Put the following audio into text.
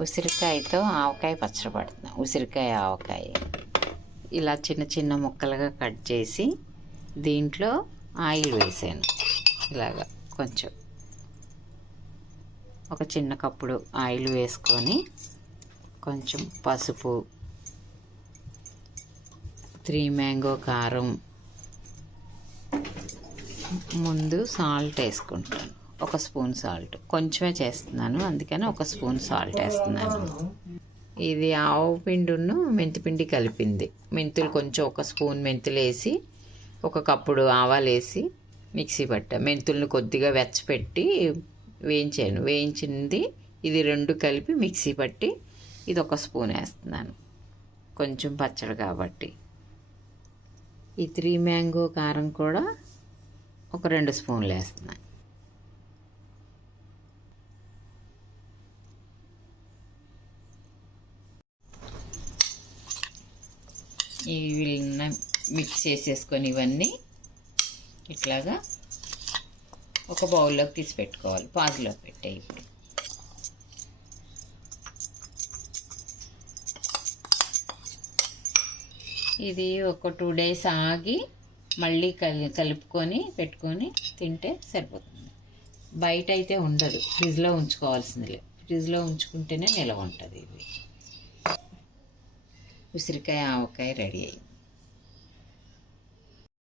ఉసిరికాయతో ఆవకాయ పచ్చడి పడుతున్నాను. ఉసిరికాయ ఆవకాయ ఇలా చిన్న చిన్న ముక్కలుగా కట్ చేసి దీంట్లో ఆయిల్ వేసాను. ఇలాగా కొంచెం ఒక చిన్న కప్పుడు ఆయిల్ వేసుకొని కొంచెం పసుపు, 3 మ్యాంగో కారం, ముందు సాల్ట్ వేసుకుంటాను. 1 స్పూన్ సాల్ట్, కొంచెమే చేస్తున్నాను అందుకని 1 స్పూన్ సాల్ట్ వేస్తున్నాను. ఇది ఆవు పిండిను మెంతిపిండి కలిపింది. మెంతులు కొంచెం 1 స్పూన్ మెంతులు వేసి 1 కప్పుడు ఆవాలు వేసి మిక్సీ పట్టా. మెంతులను కొద్దిగా వెచ్చపెట్టి వేయించాను. వేయించింది ఇది 2 కలిపి మిక్సీ పట్టి ఇది 1 స్పూన్ వేస్తున్నాను, కొంచెం పచ్చడి కాబట్టి. ఈ 3 మ్యాంగో కారం కూడా ఒక 2 స్పూన్లు వేస్తున్నాను. ఇవి మిక్స్ చేసేసుకొని ఇవన్నీ ఇట్లాగా ఒక బౌల్లోకి తీసి పెట్టుకోవాలి. పాదులోకి పెట్టే ఇప్పుడు ఇది ఒక 2 డేస్ ఆగి మళ్ళీ కలుపుకొని పెట్టుకొని తింటే సరిపోతుంది. బయట అయితే ఉండదు, ఫ్రిడ్జ్లో ఉంచుకోవాల్సింది. ఫ్రిడ్జ్లో ఉంచుకుంటేనే నిలవ ఉంటుంది. ఇది ఉసిరికాయ ఆవకాయ రెడీ అయింది.